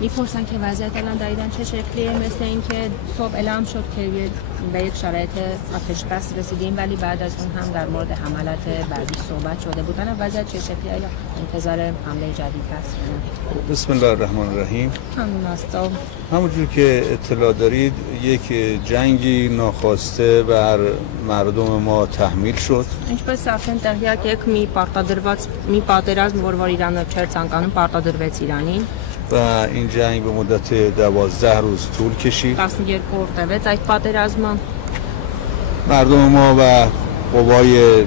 میپرسن که وضعیت الان دقیقاً چه شکلیه مثل اینکه صبح اعلام شد که به یک شرایط آتش‌بس رسیدیم ولی بعد از اون هم در مورد حملات بعدی صحبت شده بود. الان وضعیت چه شکلیه؟ آیا انتظار حمله جدید هست؟ بسم الله الرحمن الرحیم. همونجور که اطلاع دارید یک جنگی ناخواسته بر مردم ما تحمیل شد. Ինչպես արդեն տեղյակ եք, մի պատերազմ, որ Իրանը չէր ցանկանում, պարտադրվեց Իրանին. و این جنگ به مدت 12 روز طول کشید. 12 օր տևեց այդ պատերազմը. مردم ما و قوای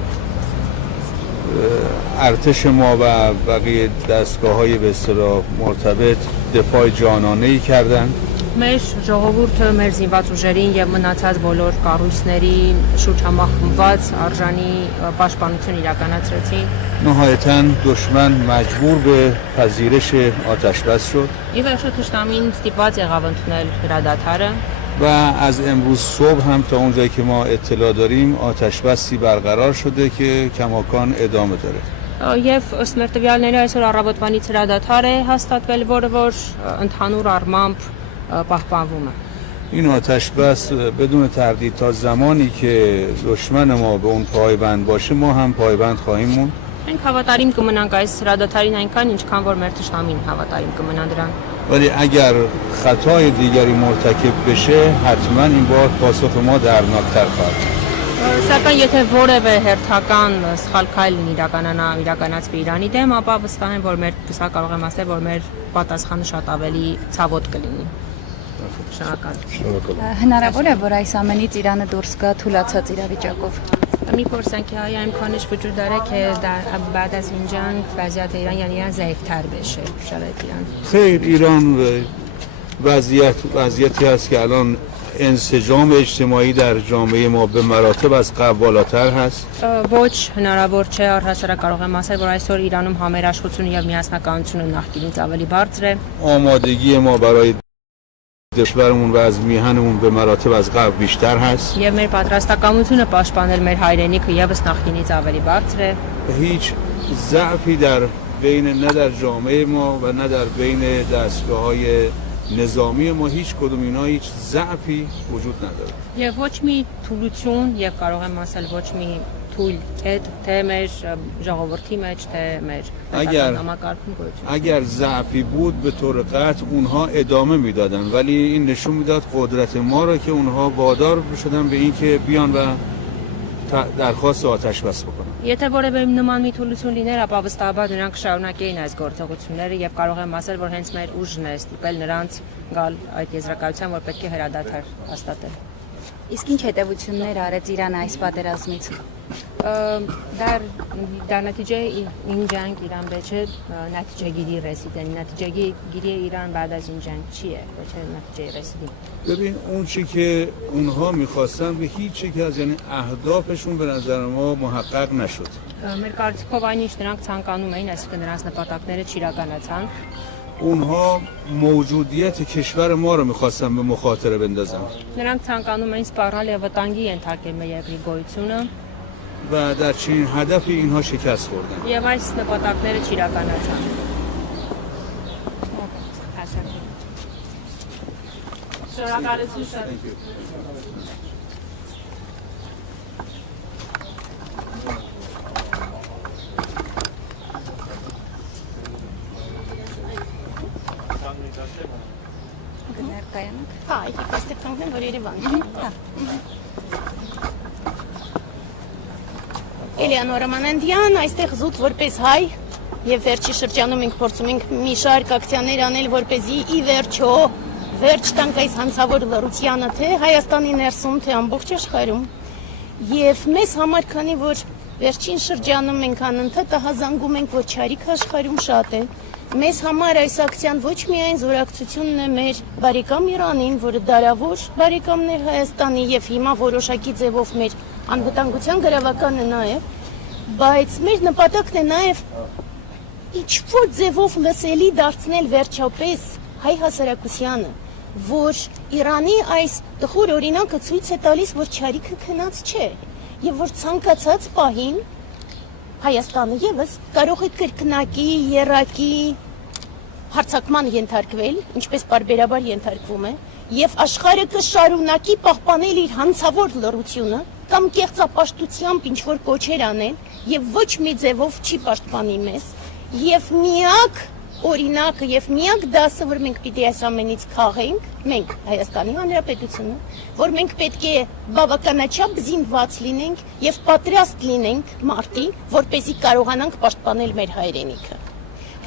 ارتش ما و بقیه دستگاه‌های به اصطلاح مرتبط دفاع جانانه‌ای کردند. Մեր ժողովուրդը, մեր զինված ուժերին եւ մնացած բոլոր կառույցների շուրջ համախմբված արժանի պաշտպանություն իրականացրեցին. نهایتاً دشمن مجبور به پذیرش آتش‌بس شد. Ի վերջո թշնամին ստիպված եղավ ընդունել հրադադարը. و از امروز صبح هم تا اونجایی که ما اطلاع داریم آتش‌بسی برقرار شده که کماکان ادامه داره. Եվ ըստ մեր տվյալների այսօր առավոտվանից հրադադար է հաստատվել, որ ընդհանուր առմամբ պահպանվում է. این آتش‌بس بدون تردید تا زمانی که دشمن ما به اون پایبند باشه ما هم پایبند خواهیم موند. Մենք հավատարիմ կմնանք այս հրադադարին այնքան ինչքան որ մեր թշնամին հավատարիմ կմնա դրան. ولی اگر خطای دیگری مرتکب بشه حتما این بار پاسخ ما دردناکتر خواهد بود. Սակայն եթե որևէ հերթական սխալ քայլ իրականացվի Իրանի դեմ, ապա վստահ եմ, որ սա կարող եմ ասել, որ մեր պատասխանը շատ ավելի ցավոտ կլինի. Շնորհակալ։ Հնարավոր է, որ այս ամենից Իրանը դուրս գա թուլացած իրավիճակով։ میپرسن که آیا امکانش وجود داره که بعد از این جنگ وضعیت ایران یعنی ایران ضعیف‌تر بشه شرایط ایران؟ خیر ایران وضعیتی هست که الان انسجام اجتماعی در جامعه ما به مراتب از قبل بالاتر هست. Ոչ հնարավոր չէ առհասարակ կարող եմ ասել, որ այսօր Իրանում համերաշխությունը եւ միասնականությունը նախկինից ավելի բարձր է. آمادگی ما برای کشورمون و از میهنمون به مراتب از قبل بیشتر هست. Եվ մեր պատրաստակամությունը պաշտպանել մեր հայրենիքը եւս նախկինից ավելի բարձր է. هیچ ضعفی در بین نه در جامعه ما و نه در بین دستگاه‌های نظامی ما هیچ کدوم اینا هیچ ضعفی وجود نداره. Եվ ոչ մի թուլություն եւ կարող եմ ասել ոչ մի թույլ թե մեր ժողովրդի մեջ թե մեր համակարգում գոյություն. اگر ضعفی بود به طور قطع اونها ادامه میدادن ولی این نشون میداد قدرت ما را که اونها وادار شدن به این که بیان و درخواست آتش بس بکنن. Եթե որևէ նման մի թուլություն լիներ, ապա վստահաբար նրանք շարունակեին այս գործողությունները եւ կարող եմ ասել, որ հենց մեր ուժն է ստիպել նրանց գալ այդ եզրակացության, որ պետք է հրադադար հաստատել. Իսկ ինչ հետևություններ արեց Իրանը այս պատերազմից։ در نتیجه این جنگ ایران به چه نتیجه گیری رسیدن؟ نتیجه گیری ایران بعد از این جنگ چیه؟ به چه نتیجه رسیدیم؟ ببین اون چی که اونها می‌خواستن به هیچ یک از یعنی اهدافشون به نظر ما محقق نشد. Մեր կարծիքով այնինչ նրանք ցանկանում էին, այսինքն նրանց նպատակները չիրականացան. اونها موجودیت کشور ما رو می‌خواستن به مخاطره بندازن. Նրանք ցանկանում էին սպառնալ եւ վտանգի ենթարկել մեր երկրի գոյությունը. و در چنین هدفی اینها شکست خوردن. Եվ այս նպատակները չիրականացան. Շնորհակալություն շատ։ Հա, այստեղ կանգնեմ, որ Երևան։ Էլիանորա Մանանդյան, այստեղ զուտ որպես հայ եւ վերջի շրջանում ենք փորձում ենք մի շարք ակցիաներ անել, որպեսզի ի վերջո վերջ տանք այս հանցավոր լռությանը, թե Հայաստանի ներսում, թե ամբողջ աշխարհում։ Եվ մեզ համար, քանի որ վերջին շրջանում մենք անընդհատ ահազանգում ենք, որ չարիք աշխարհում շատ է, մեզ համար այս ակցիան ոչ միայն զորակցությունն է մեր բարեկամ Իրանին, որը դարավոր բարեկամն է Հայաստանի եւ հիմա որոշակի ձևով մեր անվտանգության գրավականը նաեւ, բայց մեր նպատակն է նաեւ ինչ-որ ձևով լսելի դարձնել վերջապես հայ հասարակությանը, որ Իրանի այս տխուր օրինակը ցույց է տալիս, որ չարիքը քնած չէ եւ որ ցանկացած պահին Հայաստանը եւս կարող է կրկնակի, եռակի հարձակման ենթարկվել, ինչպես պարբերաբար ենթարկվում է, եւ աշխարհը կշարունակի պահպանել իր հանցավոր լռությունը կամ կեղծապաշտությամբ ինչ-որ կոչեր անել եւ ոչ մի ձևով չի պաշտպանի մեզ եւ միակ օրինակը եւ միակ դասը, որ մենք պիտի այս ամենից քաղենք, մենք Հայաստանի Հանրապետությունը, որ մենք պետք է բավականաչափ զինված լինենք եւ պատրաստ լինենք մարտի, որպեսզի կարողանանք պաշտպանել մեր հայրենիքը։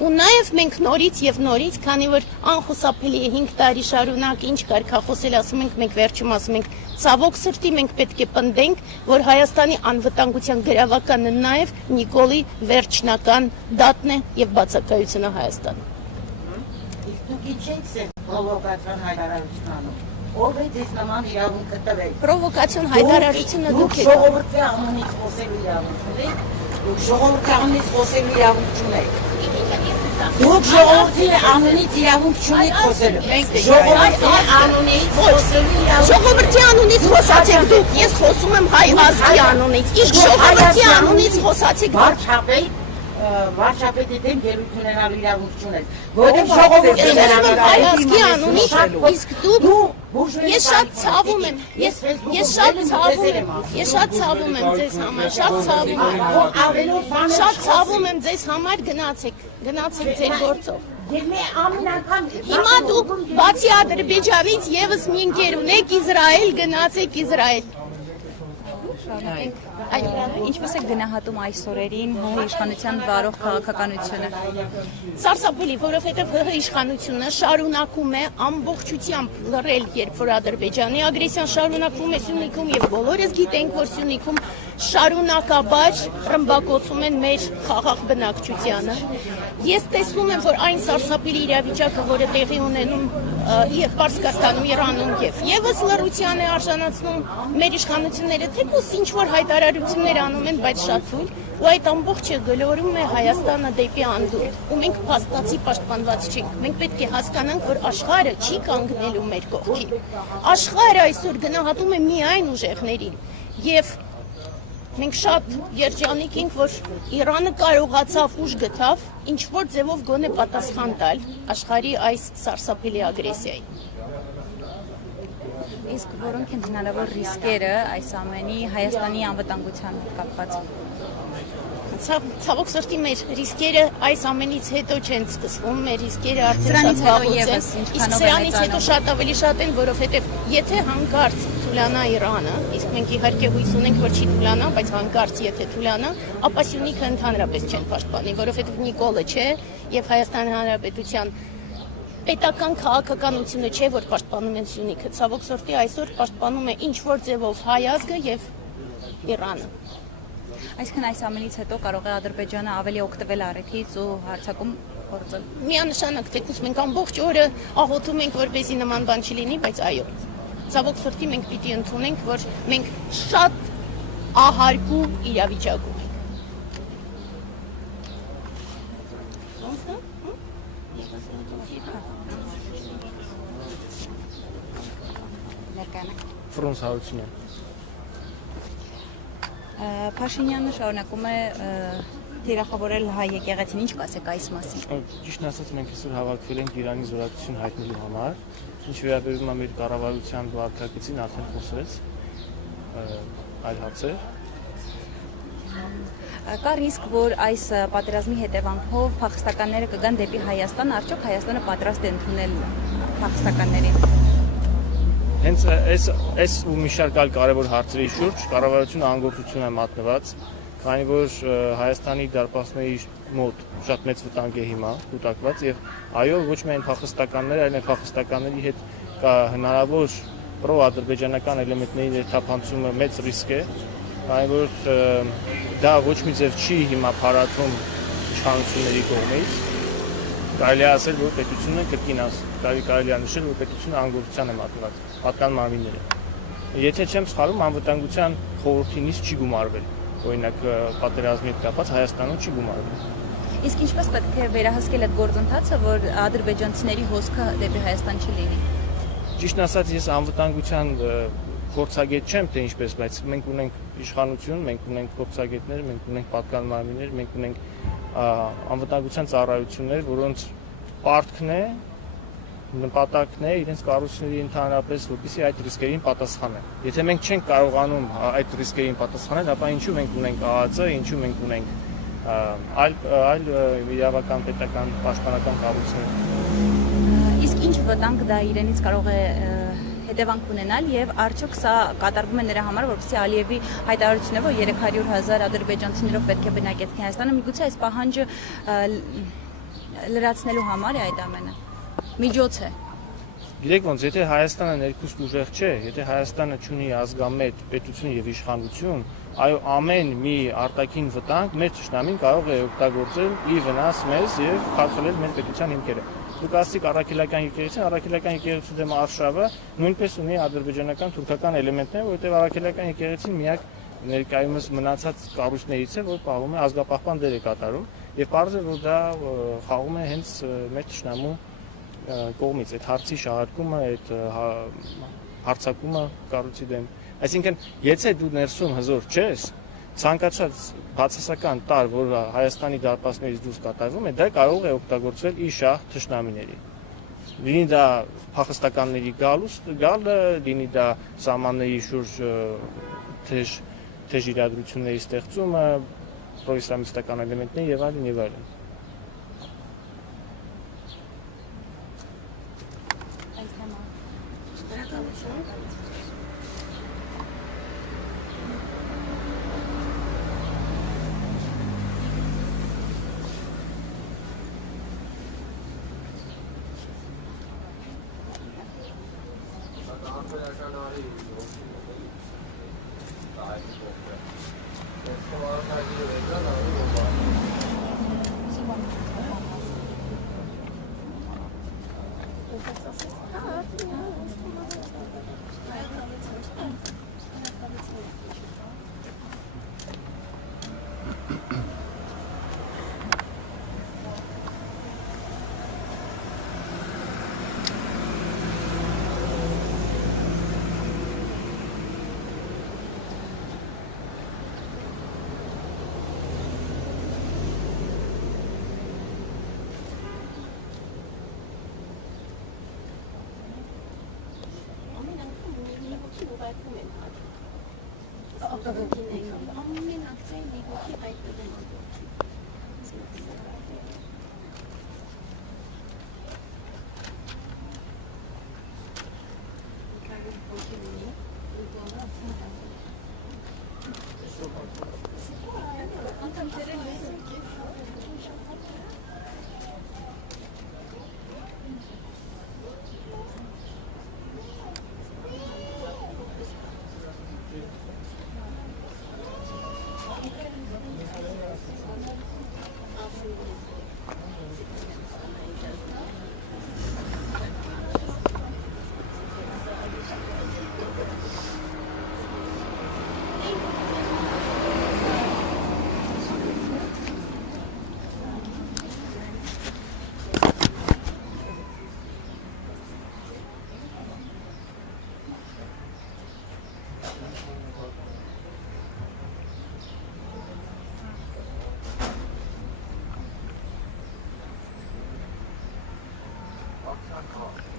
Ու նաեւ մենք նորից եւ նորից, քանի որ անխուսափելի է 5 տարի շարունակ ինչ կար քաղաքոսել, ասում ենք, մենք վերջում ասում ենք, ցավոք սրտի մենք պետք է պնդենք, որ Հայաստանի անվտանգության գրավականը նաեւ Նիկոլի վերջնական դատն է եւ բացակայությունը Հայաստանում։ Իսկ դուք ինչ եք պրովոկացիոն հայտարարությունը։ Ով է ձեզ նման իրավունքը տվել։ Պրովոկացիոն հայտարարությունը դուք եք։ Ժողովրդի անունից խոսելու իրավունք ունեք։ Դուք ժողովրդի անունից խոսելու իրավունք չունեք։ Դուք ժողովրդի անունից իրավունք չունեք խոսելու։ Ժողովրդի անունից խոսելու իրավունք։ Ժողովրդի անունից խոսացեք դուք, ես խոսում եմ հայ ազգի անունից։ Իսկ ժողովրդի անունից խոսացեք դուք։ Վարչապետի դեմ ելույթ ունենալու իրավունք չունեք, որովհետև ժողովուրդը հայ ազգի անունից, իսկ դուք ես շատ ցավում եմ, ես շատ ցավում եմ ձեզ համար, շատ ցավում եմ ձեզ համար, գնացեք ձեր գործով։ Հիմա դուք բացի Ադրբեջանից եւս մի ընկեր ունեք Իսրայել, գնացեք Իսրայել։ Ինչպես է գնահատում այս օրերին ՀՀ իշխանության վարող քաղաքականությունը։ Սարսափելի, որովհետև ՀՀ իշխանությունը շարունակում է ամբողջությամբ լռել, երբ որ Ադրբեջանի ագրեսիան շարունակվում է Սյունիքում եւ բոլորս գիտենք, որ Սյունիքում շարունակաբար ռմբակոծում են մեր խաղաղ բնակչությանը։ Ես տեսնում եմ, որ այն սարսափելի իրավիճակը, որը տեղի ունենում Պարսկաստանում, Իրանում եւս լռության է արժանացնում մեր իշխանությունները, թեկուզ ինչ որ հայտարարություններ անում են, բայց շատ թույլ, ու այդ ամբողջը գլորում է Հայաստանը դեպի անդուր, ու մենք փաստացի պաշտպանված չենք։ Մենք պետք է հասկանանք, որ աշխարհը չի կանգնելու մեր կողքին։ Աշխարհը այսօր գնահատում է միայն ուժեղներին, եւ մենք շատ երջանիկ ենք, որ Իրանը կարողացավ ուժ գտավ ինչ որ ձևով գոնե պատասխան տալ աշխարհի այս սարսափելի ագրեսիային։ Իսկ որոնք են հնարավոր ռիսկերը այս ամենի Հայաստանի անվտանգության կապված։ Ցավոք սրտի մեր ռիսկերը այս ամենից հետո չեն սկսվում, մեր ռիսկերը արդեն շատ վաղուց են, իսկ սրանից հետո շատ ավելի շատ են, որովհետև եթե հանկարծ թուլանա Իրանը, իսկ մենք իհարկե հույս ունենք, որ չի թուլանա, բայց հանկարծ եթե թուլանա, ապա Սյունիքը ընդհանրապես չեն պաշտպանի, որովհետև Նիկոլը չէ եւ Հայաստանի Հանրապետության պետական քաղաքականությունը չէ, որ պաշտպանում են Սյունիքը։ Ցավոք սրտի այսօր պաշտպանում է ինչ որ ձևով հայ ազգը եւ Իրանը։ Այսինքն այս ամենից հետո կարող է Ադրբեջանը ավելի օգտվել առիթից ու հարձակում գործել։ Միանշանակ թեկուզ մենք ամբողջ օրը աղոթում ենք, որպեսզի նման բան չլինի, բայց այո։ Ցավոք սրտի մենք պիտի ընդունենք, որ մենք շատ ահարկու իրավիճակում ենք։ Ֆրոնս Հարությունյան։ Փաշինյանը շարունակում է թիրախավորել հայ եկեղեցին, ինչ կասեք այս մասին։ Ճիշտն ասած մենք այսօր հավաքվել ենք Իրանի զորակցություն հայտնելու համար, ինչ վերաբերում է մեր կառավարության վարքագծին, արդեն խոսվեց այլ հարցեր։ Կա ռիսկ, որ այս պատերազմի հետևանքով փախստականները կգան դեպի Հայաստան, արդյոք Հայաստանը պատրաստ է ընդունել փախստականներին։ Հենց այս ու մի շարք այլ կարևոր հարցերի շուրջ կառավարությունը անգործություն է մատնված, քանի որ Հայաստանի դարպասների մոտ շատ մեծ վտանգ է հիմա կուտակված եւ այո, ոչ միայն փախստականները, այլև փախստականների հետ կա հնարավոր պրո-ադրբեջանական էլեմենտների ներթափանցումը մեծ ռիսկ է, քանի որ դա ոչ մի ձև չի հիմա փարատվում իշխանությունների կողմից։ կարելի է ասել, որ պետությունը կրկին կարելի է նշել, որ պետությունը անգործության է մատնված, պատկան մարմինները։ Եթե չեմ սխալվում, անվտանգության խորհրդի նիստ չի գումարվել, օրինակ պատերազմի հետ կապված Հայաստանում չի գումարվել։ Իսկ ինչպես պետք է վերահսկել այդ գործընթացը, որ ադրբեջանցիների հոսքը դեպի Հայաստան չլինի։ Ճիշտն ասած, ես անվտանգության փորձագետ չեմ, թե ինչպես, բայց մենք ունենք իշխանություն, մենք ունենք փորձագետներ, մենք ունենք պատկան մարմիններ, մենք ունենք անվտանգության ծառայություններ, որոնց պարտքն է, նպատակն է իրենց կառույցների ընդհանրապես, որպեսզի այդ ռիսկերին պատասխանեն։ Եթե մենք չենք կարողանում այդ ռիսկերին պատասխանել, ապա ինչու մենք ունենք ԱԱԾ, ինչու մենք ունենք այլ իրավական պետական պաշտպանական կառույցներ։ Իսկ ինչ վտանգ դա իրենից կարող է հետևանք ունենալ եւ արդյոք սա կատարվում է նրա համար, որպեսզի Ալիևի հայտարարությունը, որ 300,000 ադրբեջանցիներով պետք է բնակեցնի Հայաստանը, միգուցե այս պահանջը լրացնելու համար է այդ ամենը։ Միջոց է։ Գիտեք ոնց, եթե Հայաստանը ներքուստ ուժեղ չէ, եթե Հայաստանը չունի ազգամետ պետություն եւ իշխանություն, այո, ամեն մի արտաքին վտանգ մեր ճշտամին կարող է օգտագործել ի վնաս մեզ եւ խախտել մեր պետության հիմքերը։ Դուք ասացիք առաքելական եկեղեցին դեմ արշավը նույնպես ունի ադրբեջանական թուրքական էլեմենտներ, որովհետեւ առաքելական եկեղեցին միակ ներկայումս մնացած կառույցներից է, որ պահում է ազգապահպան դեր է կատարում եւ պարզ է, որ դա խաղում է հենց մեր ճշտամու կողմից այդ հարցի շահարկումը, այդ հարցակումը կառույցի դեմ։ Այսինքն, եթե դու ներսում հզոր չես, ցանկացած բացասական տար, որ Հայաստանի դարպասներից դուրս կատարվում է, դա կարող է օգտագործվել ի շահ թշնամիների։ Լինի դա փախստականների գալը, լինի դա սահմանների շուրջ թեժ իրադրությունների ստեղծումը, պրոիսլամիստական էլեմենտներ եւ այլն եւ այլն։ Car.